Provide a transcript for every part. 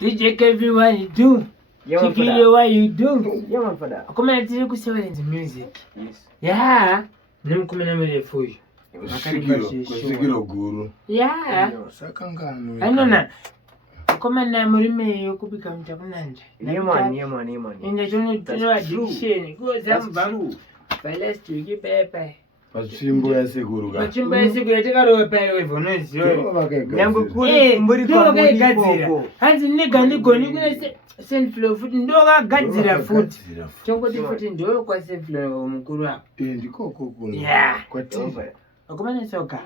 DJ Kevin, what you do? Chiquillo, what you do? Yeah, man, for that. Come on, tell you Silence music. Yes. Yeah. Nem come na mere for you. Kusigiro guru. Yeah. Sakangano. Anona. Come na murime yokubika mtakunanje. Yeah, man. Inga jono addiction. Go zamba. Let's do give pepe. Pachimbo ya seguru ga. Pachimbo ya seguru tekaro pepe wevo no zio. Nyango kuri mburi kwa mburi gadzira. Hanzi nega nigoni kune senflow futi ndoga gadzira futi. Chongo futi ndo kwa senflow mukuru hapo. Ndiko kuno. Yeah. Kwa tifa. Akumane soka.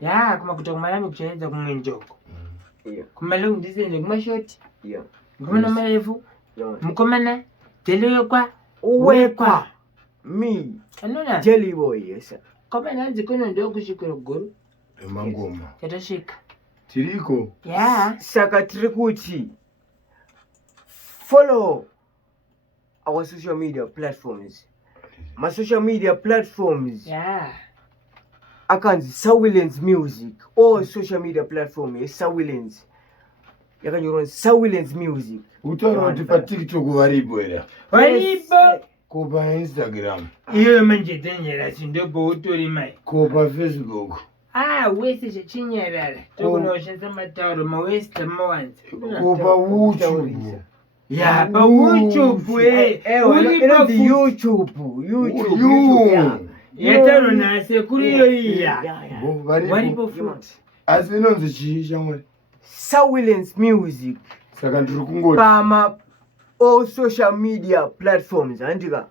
Yeah, kuma kutokumalami kucheneza kumwe njoko. Yeah. Kumalungu ndizende kumashoti. Yeah. Kumana marefu. Mukomana telewe kwa uwekwa. Me. Anona. Jelly boy, yes. Kama nanzi kono ndo kushikira guru. Mangoma. Yatashika. Tiriko. Yeah. Saka trikuchi. Follow our social media platforms. My social media platforms. Yeah. Akanzi SAWILANCE music. All social media platforms is SAWILANCE. Yakanzi run SAWILANCE music. Utoro tipa TikTok waribo era. Waribo. Kupa Instagram. Iyo manje tenyera sindobo utori mai. Kupa Facebook. Wese chichinyerara. Tokuno shenza matauro mawesta mawanza. Kupa YouTube. Yeah, but YouTube YouTube. Yetaro nase kuriyo iya. Waribo fruit. Asinonzi chisha mwe. SAWILANCE music. Saka ndiri kungoti. Pama all social media platforms andika.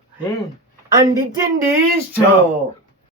Anditendiso.